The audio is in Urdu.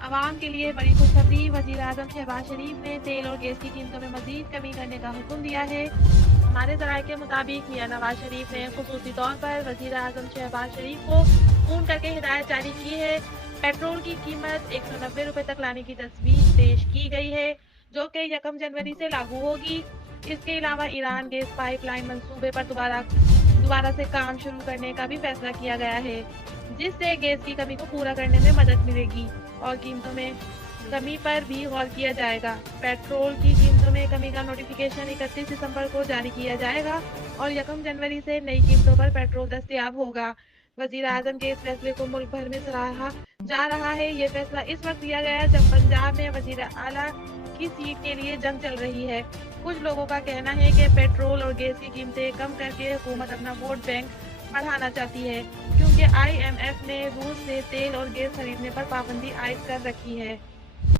عوام کے لیے بڑی خوشخبری، وزیر اعظم شہباز شریف نے تیل اور گیس کی قیمتوں میں مزید کمی کرنے کا حکم دیا ہے۔ ہمارے ذرائع کے مطابق میاں نواز شریف نے خصوصی طور پر وزیر اعظم شہباز شریف کو فون کر کے ہدایت جاری کی ہے۔ پیٹرول کی قیمت 190 روپے تک لانے کی تجویز پیش کی گئی ہے، جو کہ 1 جنوری سے لاگو ہوگی۔ اس کے علاوہ ایران گیس پائپ لائن منصوبے پر دوبارہ سے کام شروع کرنے کا بھی فیصلہ کیا گیا ہے، جس سے گیس کی کمی کو پورا کرنے میں مدد ملے گی اور قیمتوں میں کمی پر بھی غور کیا جائے گا۔ پیٹرول کی قیمتوں میں کمی کا نوٹیفیکیشن 31 دسمبر کو جاری کیا جائے گا اور 1 جنوری سے نئی قیمتوں پر پیٹرول دستیاب ہوگا۔ وزیر اعظم کے اس فیصلے کو ملک بھر میں سراہا جا رہا ہے۔ یہ فیصلہ اس وقت لیا گیا جب پنجاب میں وزیر اعلیٰ کی سیٹ کے لیے جنگ چل رہی ہے۔ کچھ لوگوں کا کہنا ہے کہ پیٹرول اور گیس کی قیمتیں کم کر کے حکومت اپنا ووٹ بینک بڑھانا چاہتی ہے، کیونکہ IMF نے روس سے تیل اور گیس خریدنے پر پابندی عائد کر رکھی ہے۔